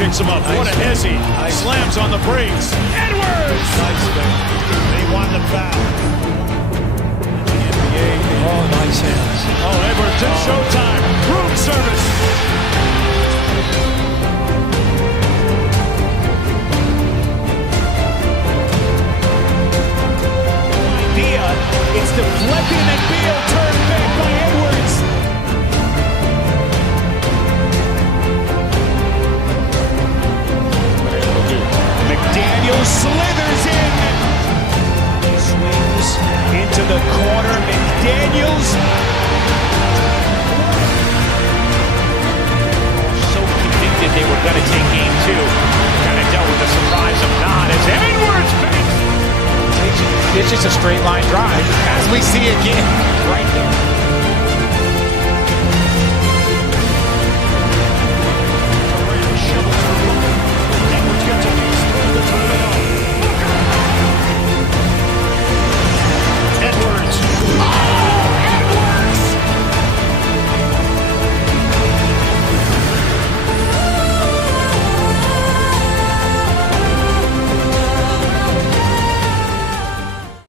picks him up. What a hezzy. Slams on the brakes. Edwards! They won the foul. Oh, nice hands. Oh, Edwards in showtime. Room service. It's deflected and then Beal turned back by Edwards. McDaniel slithers in. He swings into the corner. McDaniels. So convicted they were going to take game two. Kind of dealt with the surprise of not as Edwards banks. It's just a straight line drive, as we see again.